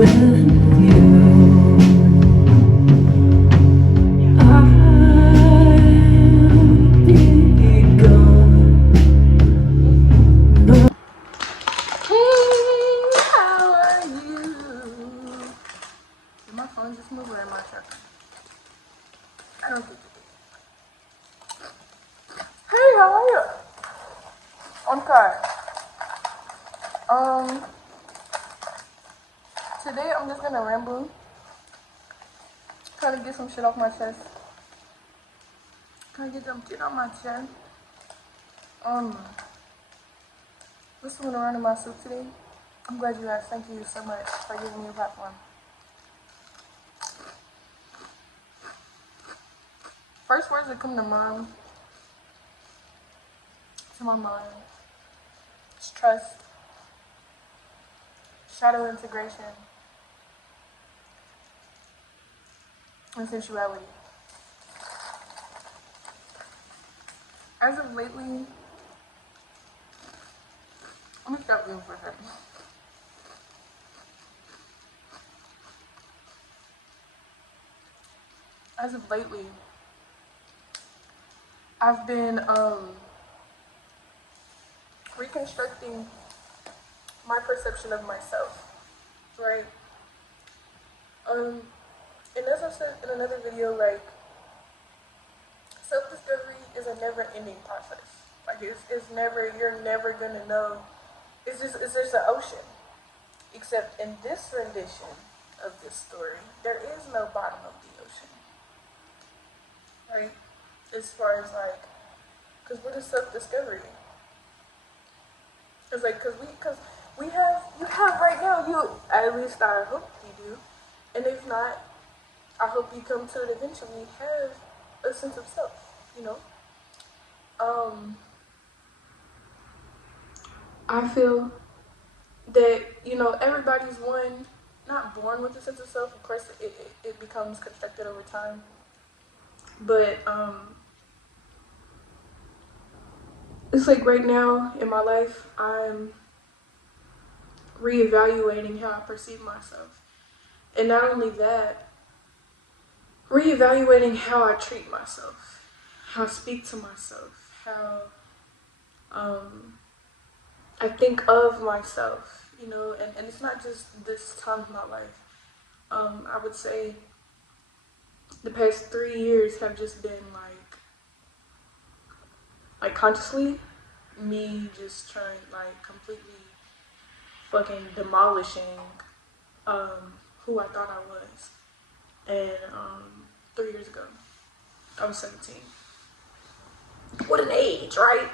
Today I'm just gonna ramble, try to get some shit off my chest. Can I get some shit off my chest? What's going around in my soup today? I'm glad you asked. Thank you so much for giving me a platform. First words that come to mind, to my mind, is trust, shadow integration, and sensuality. As of lately, let me stop doing for a second. As of lately, I've been reconstructing my perception of myself, right? And as I said in another video, like, self-discovery is a never-ending process. Like, it's never, you're never gonna know. It's just an ocean. Except in this rendition of this story, there is no bottom of the ocean, right? As far as like, cause what is self-discovery? It's like, cause you have right now, at least I hope you do, and if not, I hope you come to it eventually, have a sense of self, you know? I feel that, you know, everybody's not born with a sense of self. Of course, it becomes constructed over time. But it's like right now in my life, I'm reevaluating how I perceive myself. And not only that, reevaluating how I treat myself, how I speak to myself, how I think of myself, you know, and it's not just this time of my life. I would say the past 3 years have just been like consciously me just trying, like, completely fucking demolishing who I thought I was. And 3 years ago, I was 17. What an age, right?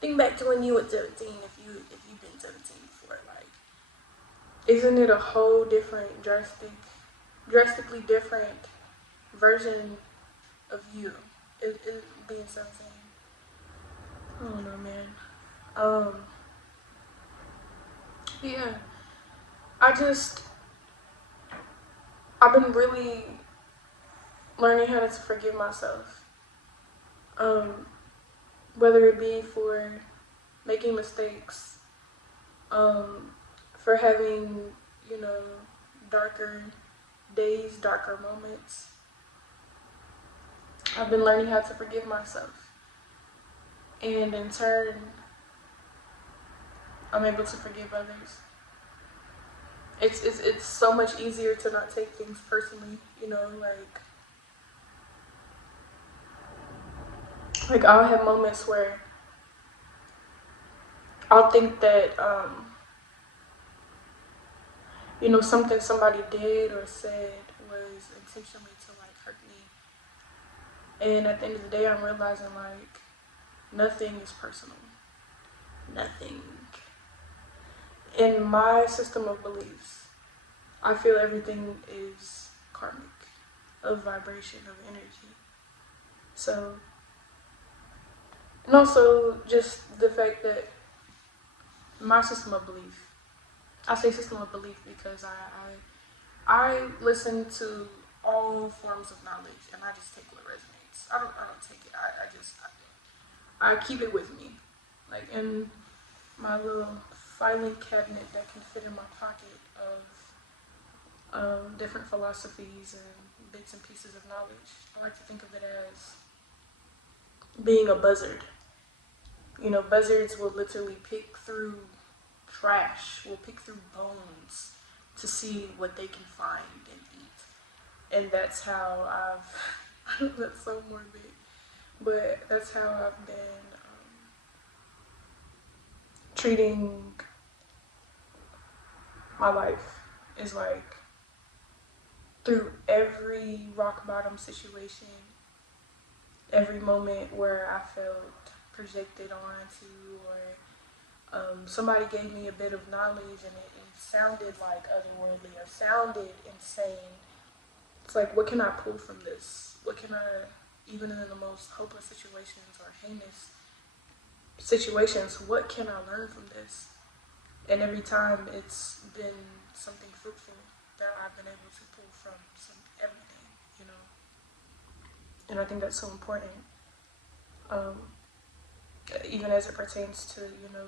Think back to when you were 17, if you've been 17 before, like, isn't it a whole different, drastically different version of you? It being 17. I don't know, man. Yeah. I've been really learning how to forgive myself. Whether it be for making mistakes, for having, you know, darker days, darker moments. I've been learning how to forgive myself. And in turn, I'm able to forgive others. It's so much easier to not take things personally, you know, like I'll have moments where I'll think that you know, something somebody did or said was intentionally to, like, hurt me. And at the end of the day, I'm realizing, like, nothing is personal. Nothing. In my system of beliefs, I feel everything is karmic, of vibration, of energy. So, and also just the fact that my system of belief, I say system of belief because I listen to all forms of knowledge and I just take what resonates. I don't take it. I keep it with me, like in my little filing cabinet that can fit in my pocket of different philosophies and bits and pieces of knowledge. I like to think of it as being a buzzard. You know, buzzards will literally pick through trash, will pick through bones to see what they can find and eat. And that's how I've, that's so morbid, but that's how I've been treating my life. Is like through every rock bottom situation, every moment where I felt projected onto, or somebody gave me a bit of knowledge and it sounded like otherworldly or sounded insane. It's like, what can I pull from this? What can I, even in the most hopeless situations or heinous situations, what can I learn from this? And every time it's been something fruitful that I've been able to pull from some everything, you know. And I think that's so important, um, even as it pertains to, you know,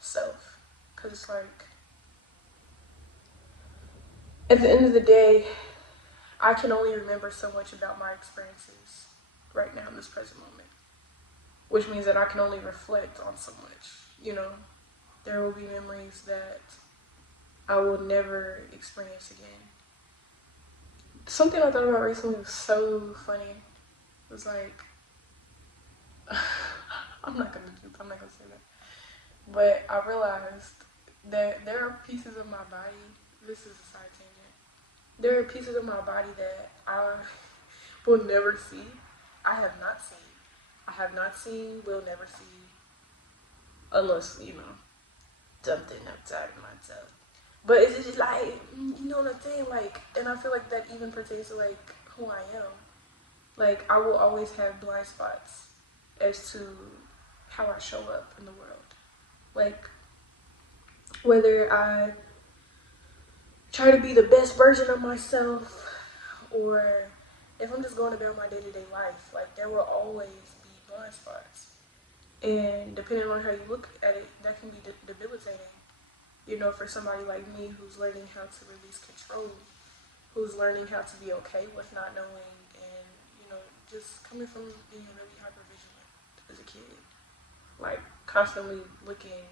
self. Because it's like, at the end of the day, I can only remember so much about my experiences right now in this present moment, which means that I can only reflect on so much, you know. There will be memories that I will never experience again. Something I thought about recently was so funny. It was like, I'm not gonna say that. But I realized that there are pieces of my body, this is a side tangent, there are pieces of my body that I will never see. I have not seen. I have not seen, will never see, unless, you know, something outside of myself. But it's just like, you know what I'm saying? Like, and I feel like that even pertains to like who I am. Like, I will always have blind spots as to how I show up in the world. Like, whether I try to be the best version of myself or if I'm just going about my day-to-day life, like, there will always be blind spots. And depending on how you look at it, that can be debilitating. You know, for somebody like me who's learning how to release control, who's learning how to be okay with not knowing, and, you know, just coming from being really hyper vigilant as a kid, like constantly looking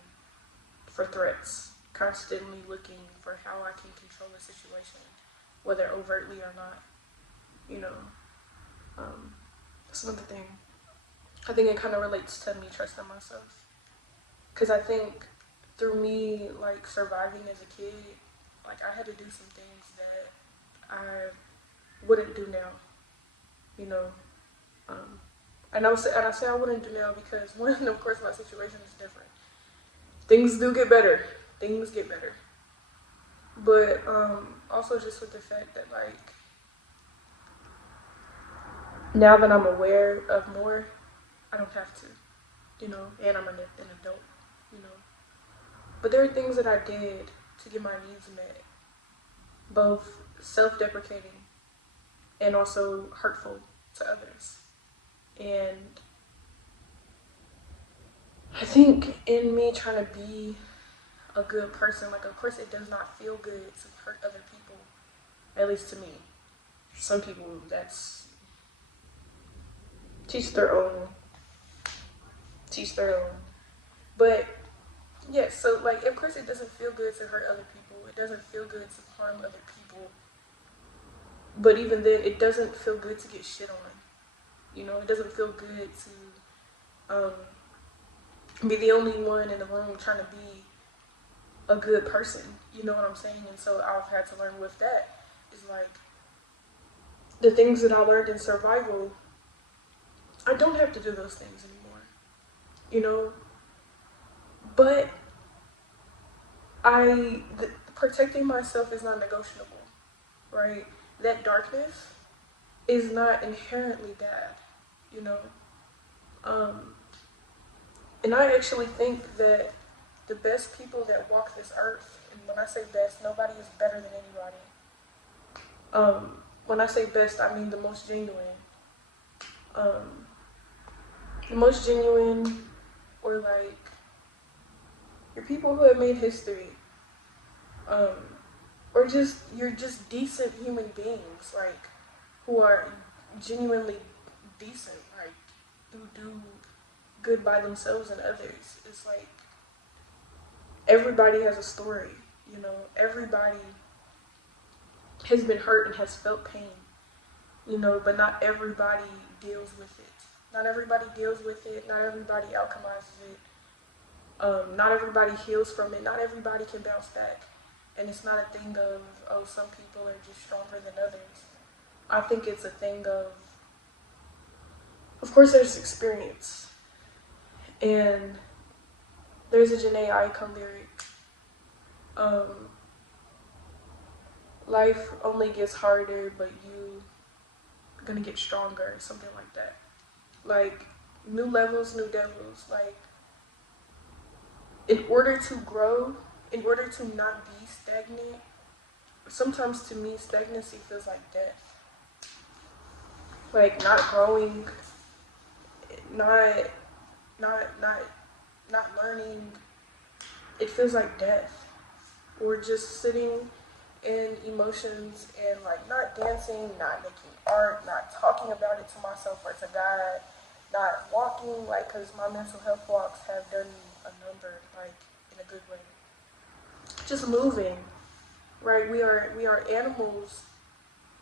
for threats, constantly looking for how I can control a situation, whether overtly or not. You know, that's another thing. I think it kind of relates to me trusting myself, because I think through me like surviving as a kid, like I had to do some things that I wouldn't do now. You know, um, and I say I wouldn't do now because one, of course, my situation is different. Things do get better. Things get better. But also just with the fact that like now that I'm aware of more, I don't have to, you know, and I'm an adult, you know. But there are things that I did to get my needs met, both self-deprecating and also hurtful to others. And I think in me trying to be a good person, like of course it does not feel good to hurt other people, at least to me. Some people, that's teach their own, teach their own. But yes, so like of course it doesn't feel good to hurt other people. It doesn't feel good to harm other people. But even then, it doesn't feel good to get shit on. You know, it doesn't feel good to be the only one in the room trying to be a good person. You know what I'm saying? And so I've had to learn with that is like the things that I learned in survival. I don't have to do those things anymore. You know, but protecting myself is not negotiable, right? That darkness is not inherently bad, you know. Um, and I actually think that the best people that walk this earth, and when I say best, nobody is better than anybody. When I say best, I mean the most genuine. Um, the most genuine, or like your people who have made history, um, or just you're just decent human beings, like who are genuinely decent, like who do good by themselves and others. It's like everybody has a story, you know. Everybody has been hurt and has felt pain, you know, but not everybody deals with it. Not everybody deals with it. Not everybody alchemizes it. Not everybody heals from it. Not everybody can bounce back. And it's not a thing of, oh, some people are just stronger than others. I think it's a thing of course, there's experience. And there's a Janae Icon lyric. Um, Life only gets harder, but you are gonna get stronger, something like that. Like, new levels, new devils. Like, in order to grow, in order to not be stagnant, sometimes to me, stagnancy feels like death. Like, not growing, not, not, not learning, it feels like death. Or just sitting in emotions and like not dancing, not making art, not talking about it to myself or to God, not walking, like, because my mental health walks have done me a number, like, in a good way. Just moving, right? We are animals,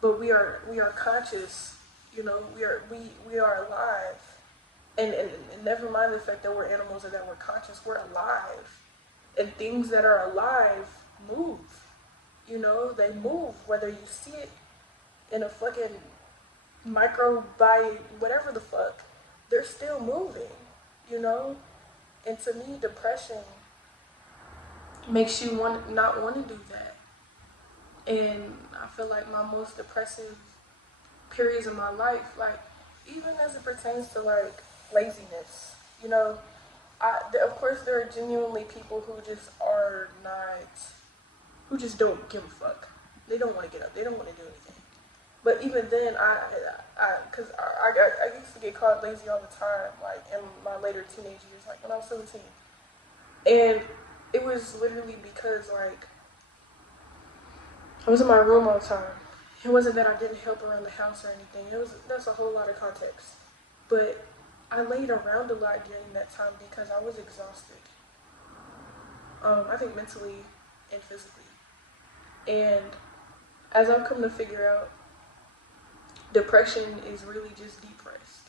but we are conscious. You know, we are alive, and never mind the fact that we're animals and that we're conscious. We're alive, and things that are alive move. You know, they move whether you see it in a fucking micro by whatever the fuck. They're still moving. You know, and to me, depression makes you want not want to do that. And I feel like my most depressive periods in my life, like even as it pertains to like laziness, you know, of course there are genuinely people who just are not, who just don't give a fuck. They don't want to get up. They don't want to do anything. But even then, cause I used to get called lazy all the time, like in my later teenage years, like when I was 17, and it was literally because like I was in my room all the time. It wasn't that I didn't help around the house or anything. That's a whole lot of context. But I laid around a lot during that time because I was exhausted. I think mentally and physically. And as I've come to figure out, depression is really just depressed.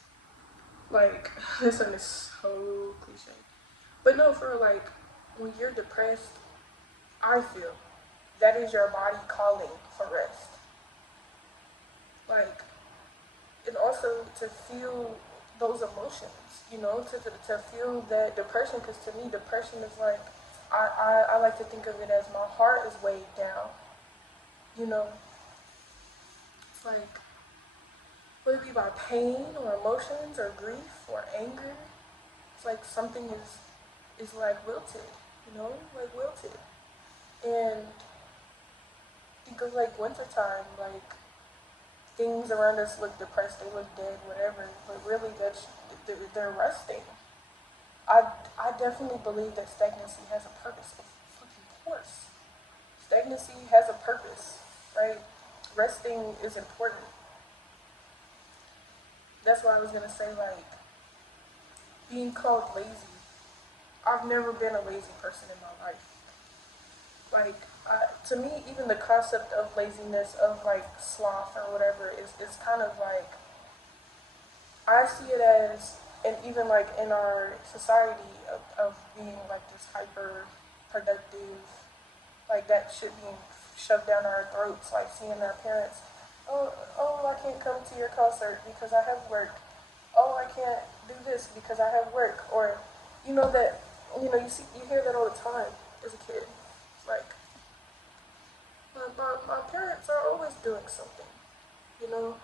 Like, this one is so cliche. But no, for like, when you're depressed, I feel that is your body calling for rest. Like, and also to feel those emotions, you know, to feel that depression, because to me, depression is like, I like to think of it as my heart is weighed down, you know. It's like, whether it be by pain or emotions or grief or anger, it's like something is like wilted, you know, like wilted. And think of like wintertime, like things around us look depressed, they look dead, whatever, but really they're resting. I definitely believe that stagnancy has a purpose. Of fucking course. Stagnancy has a purpose, right? Resting is important. That's why I was gonna say, like, being called lazy. I've never been a lazy person in my life. Like, to me, even the concept of laziness, of like sloth or whatever, is kind of like, I see it as, and even like in our society of being like this hyper productive, like that shit being shoved down our throats, like seeing our parents, oh, I can't come to your concert because I have work. Oh, I can't do this because I have work. Or, you know that, you hear that all the time as a kid. It's like, my parents are always doing something, you know.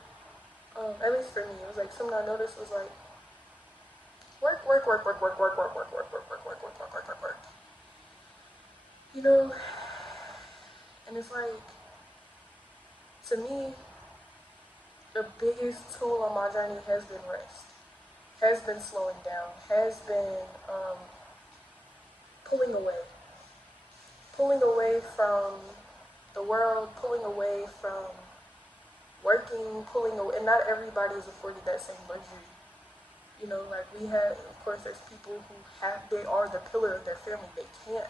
At least for me, it was like something I noticed was like work, work, work, work, work, work, work, work, work, work, work, work, work, work, work, work, work. You know, and it's like, to me, the biggest tool on my journey has been rest, has been slowing down, has been pulling away, pulling away from the world pulling away from working, pulling away, and not everybody is afforded that same luxury. You know, like we have, of course, there's people who have, they are the pillar of their family. They can't,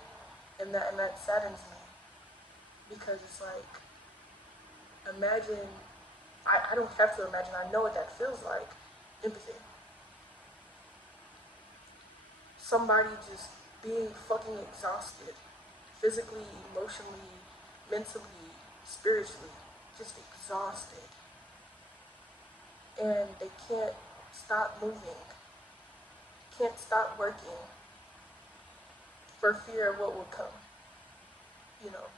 and that saddens me because it's like, imagine, I don't have to imagine, I know what that feels like. Empathy. Somebody just being fucking exhausted, physically, emotionally, mentally, spiritually, just exhausted. And they can't stop moving, can't stop working for fear of what will come, you know.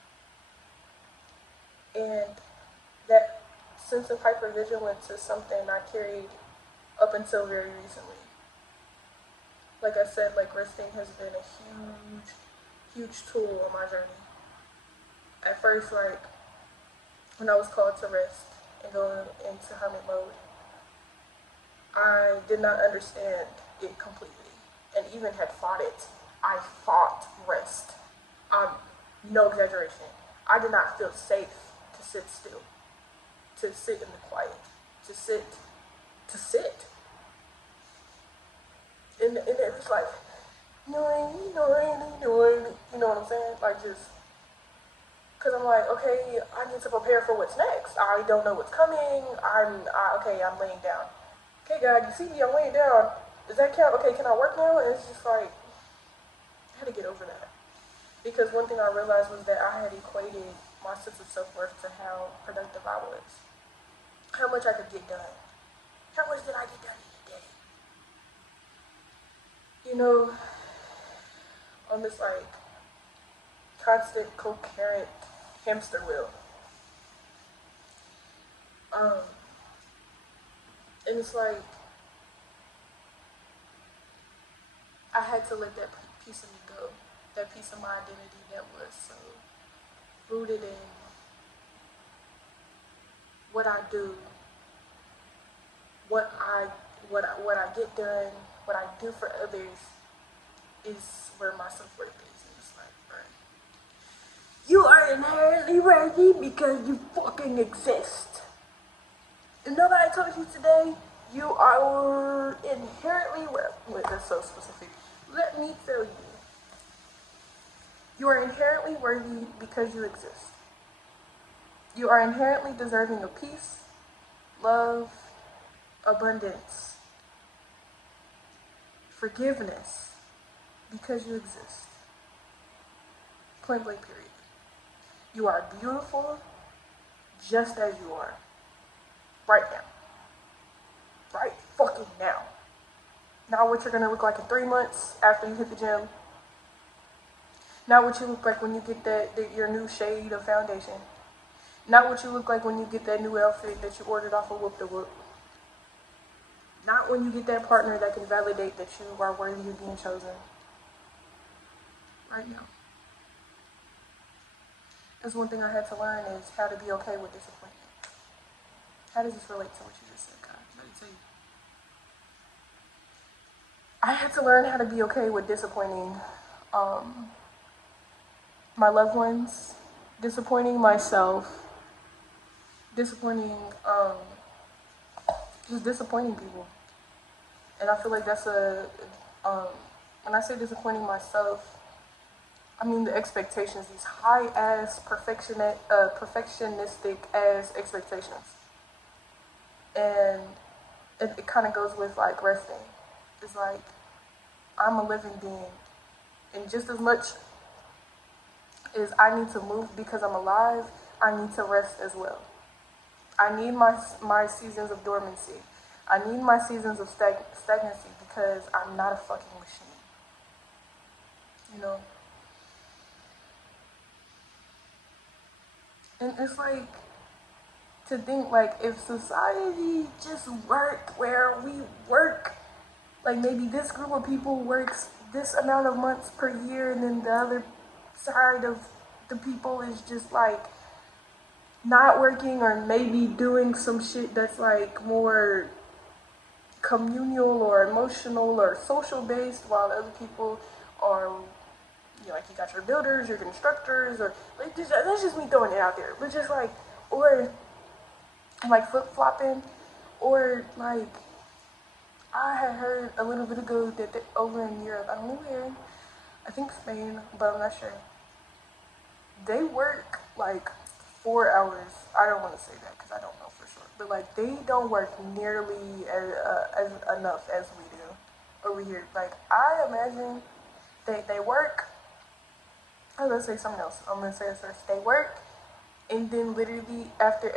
And that sense of hypervigilance is something I carried up until very recently. Like I said, like resting has been a huge tool on my journey. At first, like when I was called to rest and go into hermit mode, I did not understand it completely and even had fought it. I fought rest. No exaggeration. I did not feel safe to sit still, to sit in the quiet, to sit. And it was like, you know what I'm saying? Like just, cause I'm like, okay, I need to prepare for what's next. I don't know what's coming. Okay, I'm laying down. Okay, God, you see me, I'm laying down. Does that count? Okay, can I work now? And it's just like, I had to get over that. Because one thing I realized was that I had equated my sense of self-worth to how productive I was. How much I could get done. How much did I get done in a day? You know, on this like constant coherent hamster wheel. And it's like I had to let that piece of me go, that piece of my identity that was so rooted in what I do, what I get done, what I do for others is where my self-worth is. And it's like, right, you are inherently worthy because you fucking exist. And nobody told you today you are inherently worthy. Wait, that's so specific. Let me tell you. You are inherently worthy because you exist. You are inherently deserving of peace, love, abundance, forgiveness, because you exist. Point blank period. You are beautiful just as you are. Right now. Right fucking now. Not what you're gonna look like in 3 months after you hit the gym. Not what you look like when you get your new shade of foundation. Not what you look like when you get that new outfit that you ordered off of Whoop the Whoop. Not when you get that partner that can validate that you are worthy of being chosen. Right now. That's one thing I had to learn is how to be okay with disappointment. How does this relate to what you just said, God? Let me tell you. I had to learn how to be okay with disappointing my loved ones, disappointing myself, disappointing, just disappointing people. And I feel like that's when I say disappointing myself, I mean the expectations, these high ass perfectionistic ass expectations. And it kind of goes with like resting. It's like, I'm a living being. And just as much as I need to move because I'm alive, I need to rest as well. I need my seasons of dormancy. I need my seasons of stagnancy because I'm not a fucking machine. You know? And it's like, to think like if society just worked where we work, like maybe this group of people works this amount of months per year and then the other side of the people is just like not working or maybe doing some shit that's like more communal or emotional or social based while other people are like you got your builders, your constructors, or like that's just me throwing it out there. But just like, or like flip flopping, or like I had heard a little bit ago that over in Europe, I don't know where, I think Spain, but I'm not sure. They work like 4 hours. I don't want to say that because I don't know for sure, but like they don't work nearly as enough as we do over here. Like I imagine they work. I was gonna say something else. I'm gonna say it first. They work, and then literally after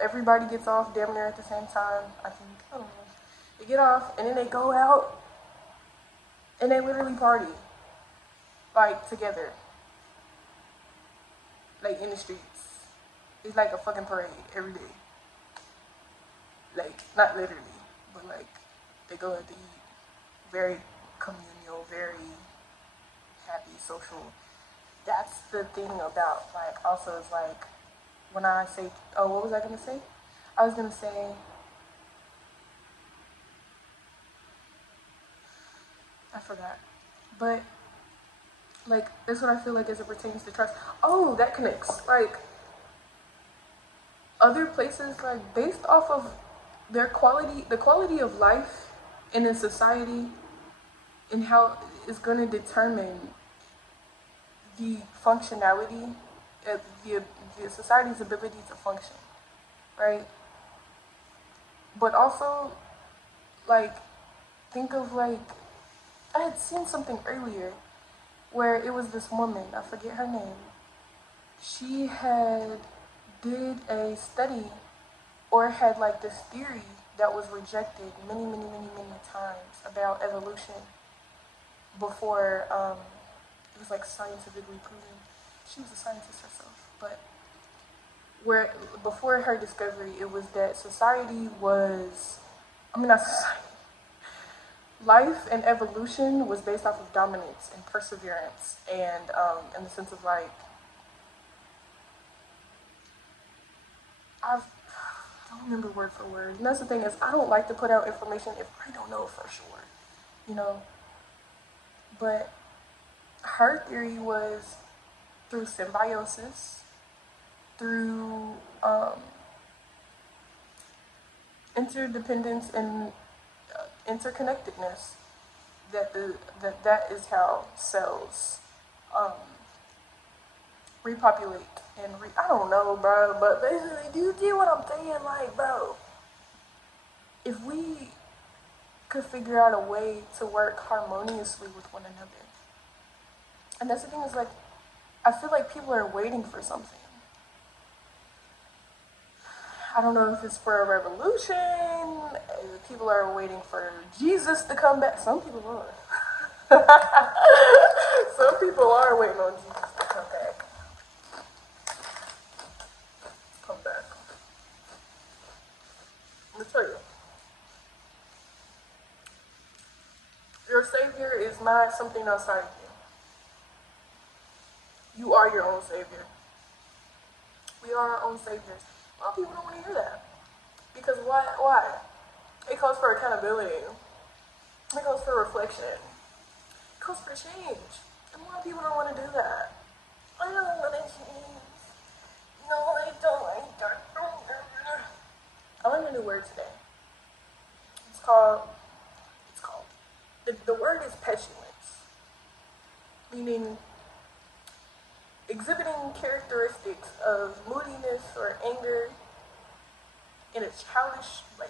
everybody gets off, damn near at the same time. I think I don't know. They get off, and then they go out, and they literally party, like together, like in the streets. It's like a fucking parade every day. Like not literally, but like they go out to eat. Very communal, very happy, social. That's the thing about like also is like when I say, oh, what was I gonna say? I was gonna say, I forgot. But like that's what I feel like as it pertains to trust. Oh, that connects. Like other places, like based off of their quality, the quality of life in a society, and how it's gonna determine the functionality of the society's ability to function, right? But also, like, think of like, I had seen something earlier where it was this woman, I forget her name. She had did a study or had like this theory that was rejected many times about evolution before it was like scientifically proven. She was a scientist herself, but where before her discovery, it was that society was, I mean, not society, life and evolution was based off of dominance and perseverance, and in the sense of like, I don't remember word for word. And that's the thing is, I don't like to put out information if I don't know for sure, you know. But her theory was through symbiosis, through interdependence and interconnectedness, that is how cells um, repopulate and I don't know, bro, but basically, do you get what I'm saying? Like, bro, if we could figure out a way to work harmoniously with one another, and that's the thing is like, I feel like people are waiting for something. I don't know if it's for a revolution. People are waiting for Jesus to come back. Some people are. Some people are waiting on Jesus to come back. Come back. Let me tell you. Your Savior is not something outside of you. You are your own Savior. We are our own Saviors. A lot of people don't want to hear that. Because why? Why? It calls for accountability. It calls for reflection. It calls for change. And a lot of people don't want to do that. I don't want to change. No, I don't. I learned a new word today. It's called, the word is petulance. Meaning exhibiting characteristics of moodiness or anger in a childish way.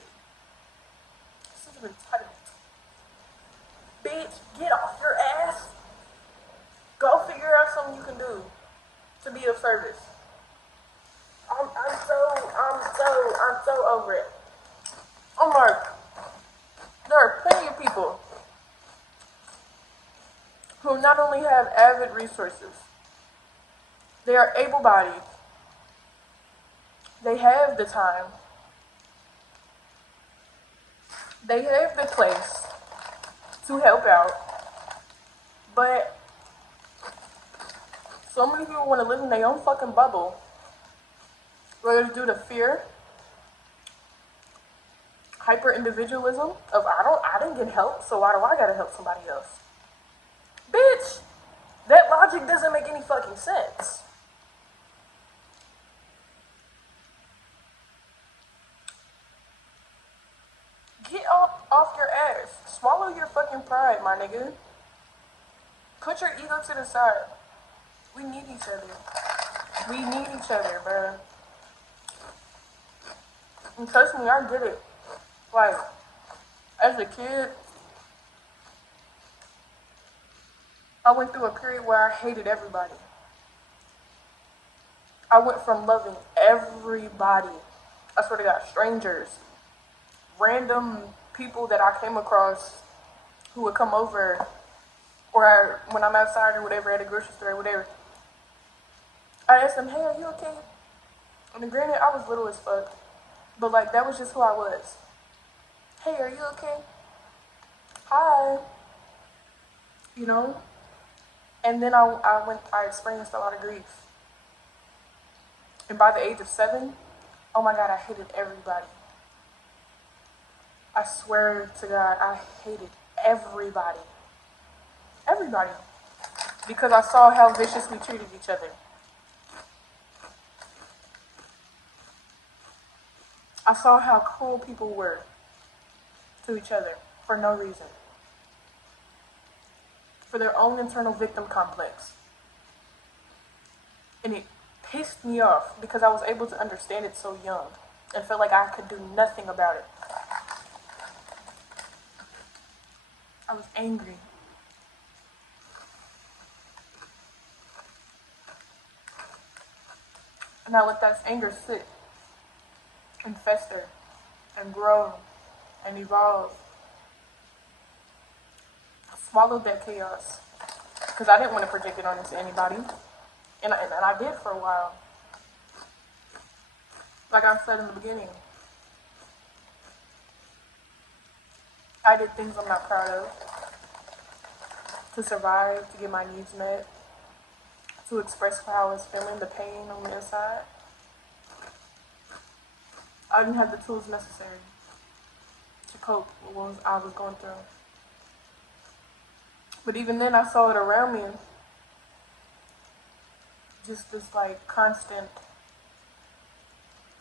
Sense of entitlement. Bitch, get off your ass. Go figure out something you can do to be of service. I'm so over it. I'm like, there are plenty of people who not only have avid resources, they are able-bodied, they have the time, they have the place to help out, but so many people want to live in their own fucking bubble, whether it's due to fear, hyper-individualism of I didn't get help, so why do I gotta help somebody else? Bitch, that logic logic doesn't make any fucking sense. Get off your ass. Swallow your fucking pride, my nigga. Put your ego to the side. We need each other. We need each other, bruh. And trust me, I get it. Like, as a kid, I went through a period where I hated everybody. I went from loving everybody. I swear to God, strangers, random people that I came across who would come over, or when I'm outside or whatever, at a grocery store or whatever, I asked them, hey, are you okay? And granted, I was little as fuck, but like, that was just who I was. Hey, are you okay? Hi. You know? And then I experienced a lot of grief. And by the age of 7, oh my God, I hated everybody. I swear to God, I hated everybody. Everybody. Because I saw how vicious we treated each other. I saw how cruel people were to each other for no reason. For their own internal victim complex. And it pissed me off because I was able to understand it so young and felt like I could do nothing about it. I was angry. And I let that anger sit and fester and grow and evolve. I swallowed that chaos because I didn't want to project it onto anybody. And I did for a while. Like I said in the beginning, I did things I'm not proud of to survive, to get my needs met, to express how I was feeling, the pain on the inside. I didn't have the tools necessary to cope with what I was going through. But even then, I saw it around me. Just this like constant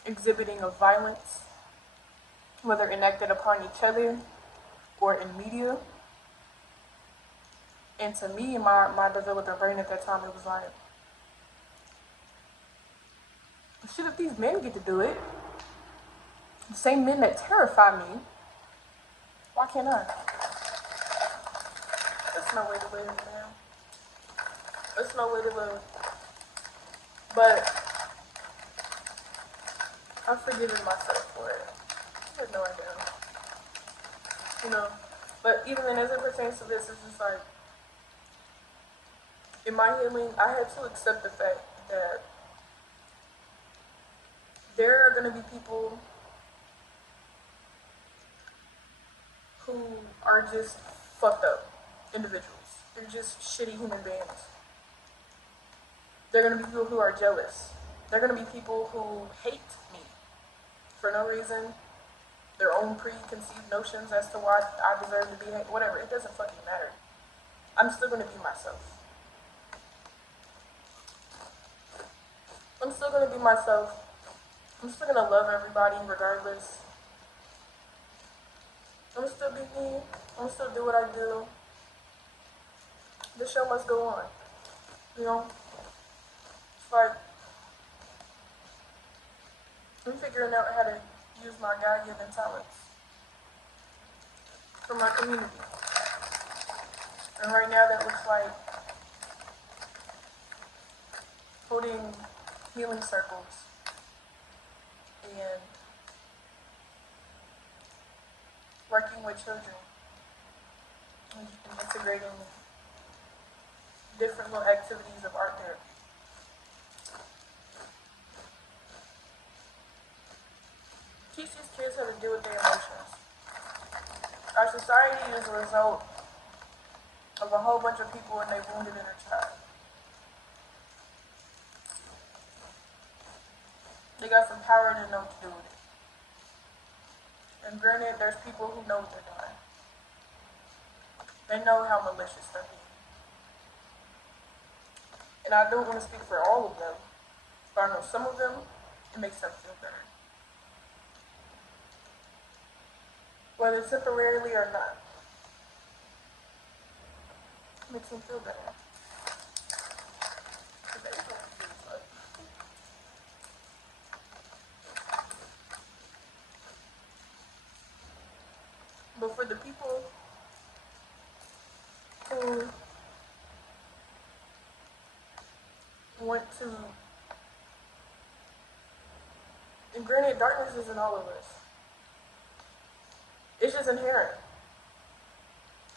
exhibiting of violence, whether enacted upon each other or in media. And to me, my developing brain at that time, it was like, shit, if these men get to do it, the same men that terrify me, why can't I? That's no way to live, man. That's no way to live. But I've forgiven myself for it. I had no idea. You know? But even then, as it pertains to this, it's just like, in my healing, I had to accept the fact that there are going to be people who are just fucked up individuals. They're just shitty human beings. They're going to be people who are jealous. They're going to be people who hate me for no reason. Their own preconceived notions as to why I deserve to be hated. Whatever. It doesn't fucking matter. I'm still going to be myself. I'm still going to be myself. I'm still going to love everybody regardless. I'm still be me. I'm still do what I do. The show must go on. You know? It's like, I'm figuring out how to use my God-given talents for my community. And right now that looks like holding healing circles and working with children and integrating different little activities of art therapy. Teach these kids how to deal with their emotions. Our society is a result of a whole bunch of people and their wounded inner child. They got some power to know what to do with it. And granted, there's people who know what they're doing. They know how malicious they're being. And I don't want to speak for all of them, but I know some of them, it makes them feel better. Whether temporarily or not, it makes them feel better. But for the people who want to, and granted, darkness isn't all of us. It's just inherent.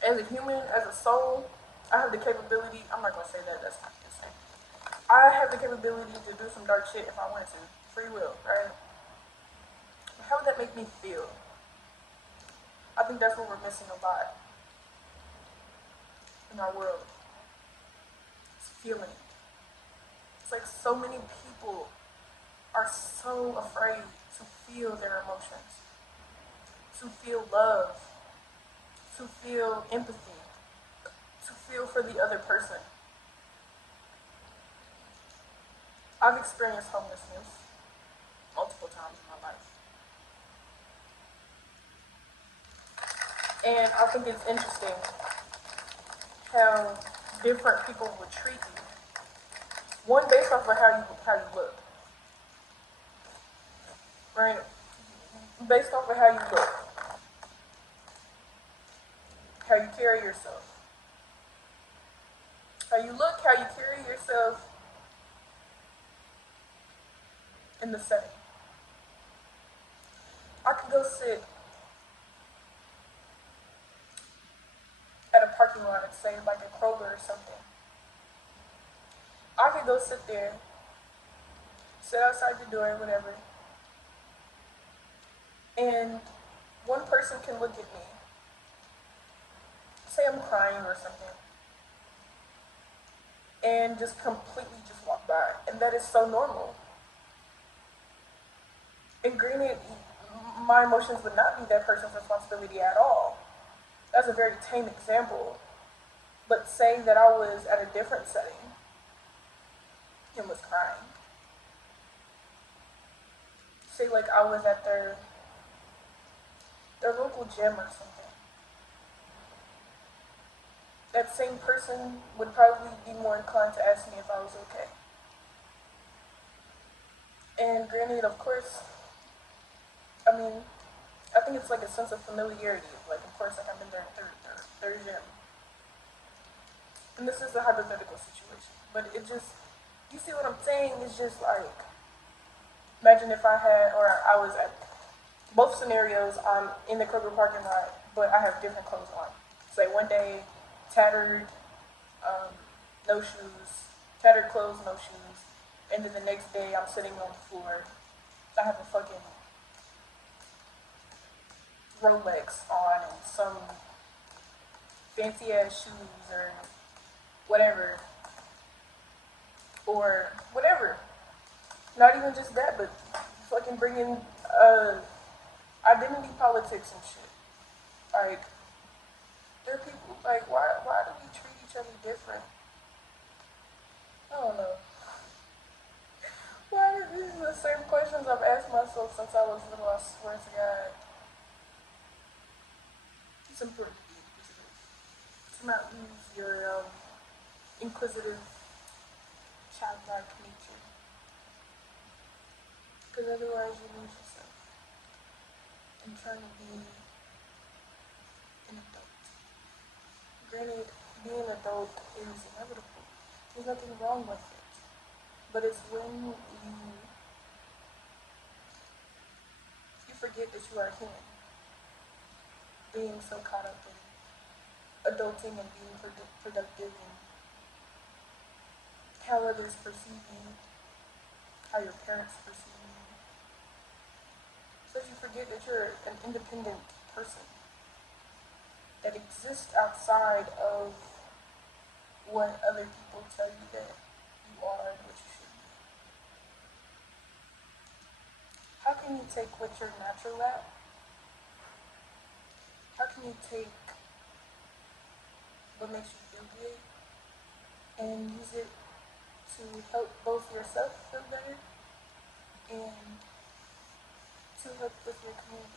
As a human, as a soul, I have the capability. I'm not gonna say that. That's not the same. I have the capability to do some dark shit if I want to. Free will, right? How would that make me feel? I think that's what we're missing a lot in our world. It's feeling. It's like so many people are so afraid to feel their emotions, to feel love, to feel empathy, to feel for the other person. I've experienced homelessness multiple times in my life. And I think it's interesting how different people would treat you. One based off of how you look. Right? Based off of how you look. How you carry yourself. How you look, how you carry yourself in the setting. I could go sit at a parking lot, say like a Kroger or something. I could go sit there, sit outside the door, whatever, and one person can look at me, say I'm crying or something, and just completely just walk by. And that is so normal. And granted, my emotions would not be that person's responsibility at all. That's a very tame example. But say that I was at a different setting and was crying. Say like I was at their local gym or something. That same person would probably be more inclined to ask me if I was okay. And granted, of course, I mean, I think it's like a sense of familiarity. Like, of course, like I've been there third gym. And this is a hypothetical situation. But it just, you see what I'm saying? It's just like, imagine if I had, or I was at both scenarios, I'm in the Kroger parking lot, but I have different clothes on. Say one day, tattered, no shoes, tattered clothes, no shoes. And then the next day, I'm sitting on the floor. I have a fucking Rolex on and some fancy ass shoes or whatever. Or whatever. Not even just that, but fucking bringing identity politics and shit. Like, there are people, like, why do we treat each other different? I don't know. Why are these the same questions I've asked myself since I was little, I swear to God. It's important to be inquisitive. To not lose your inquisitive, childlike nature. Because otherwise you lose yourself. And trying to be an adult. Granted, being an adult is inevitable. There's nothing wrong with it. But it's when you forget that you are human. Being so caught up in adulting and being productive and how others perceive you, how your parents perceive you. So you forget that you're an independent person that exists outside of what other people tell you that you are and what you should be. How can you take what you're natural at? How can you take what makes you feel good and use it to help both yourself feel better and to help with your community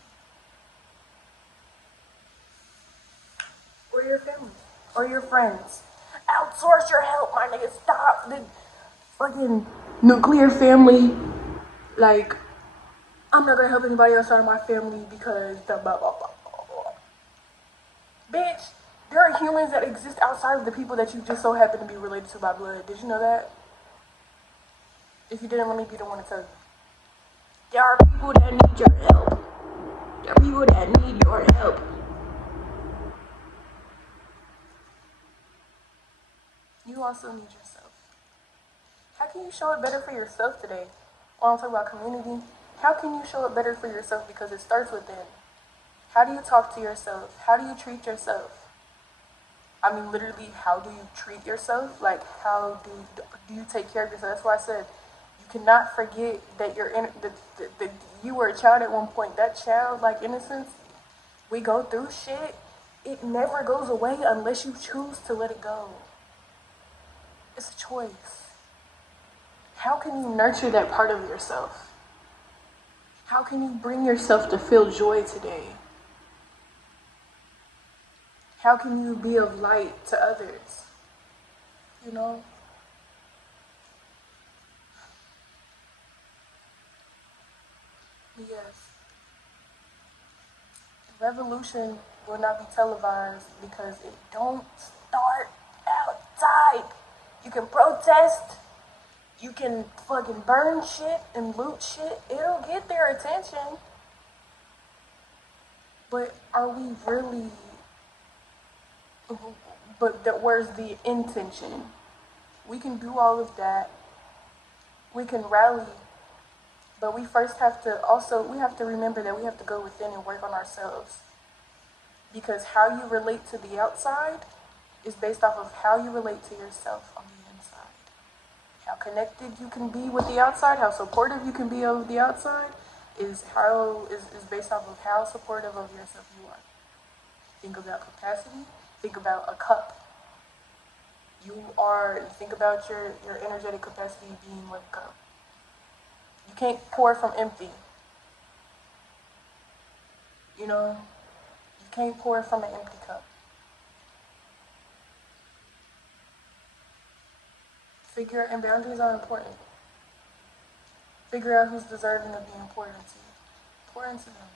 or your family or your friends. Outsource your help, my nigga. Stop the fucking nuclear family. Like, I'm not gonna help anybody outside of my family because the blah blah blah blah blah. Bitch, there are humans that exist outside of the people that you just so happen to be related to by blood. Did you know that? If you didn't, let me be the one to tell you. There are people that need your help. There are people that need your help. You also need yourself. How can you show it better for yourself today? While I'm talking about community, how can you show it better for yourself? Because it starts within. How do you talk to yourself? How do you treat yourself? I mean, literally, how do you treat yourself? Like, how do you take care of yourself? That's why I said you cannot forget that you're in that you were a child at one point. That childlike innocence, we go through shit. It never goes away unless you choose to let it go. It's a choice. How can you nurture that part of yourself? How can you bring yourself to feel joy today? How can you be of light to others? You know? Yes. Revolution will not be televised because it don't start outside. You can protest, you can fucking burn shit and loot shit. It'll get their attention. But are we really, where's the intention? We can do all of that. We can rally, but we first have to we have to remember that we have to go within and work on ourselves. Because how you relate to the outside is based off of how you relate to yourself on the inside. How connected you can be with the outside, how supportive you can be of the outside is based off of how supportive of yourself you are. Think about capacity, think about a cup. Think about your energetic capacity being like a cup. You can't pour from empty. You know, you can't pour from an empty cup. And boundaries are important. Figure out who's deserving of being poured into. Pour into them.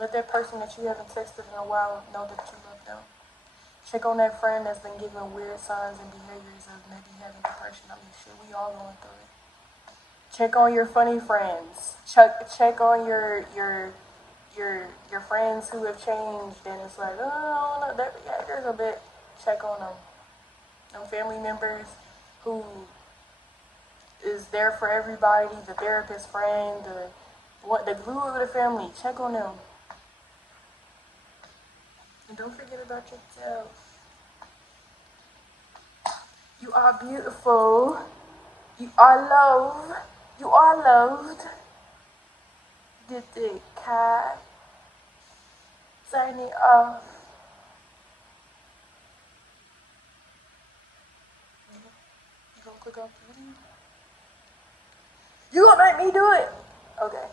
Let that person that you haven't texted in a while know that you love them. Check on that friend that's been giving weird signs and behaviors of maybe having depression. I mean, shit, we all going through it. Check on your funny friends. Check on your friends who have changed, and it's like, oh no, that behavior's a bit. Check on them. Them family members who is there for everybody, the therapist friend, the glue of the family. Check on them. And don't forget about yourself. You are beautiful. You are loved. You are loved. Did the cat signing off? You gonna click off the video? You gonna make me do it? Okay.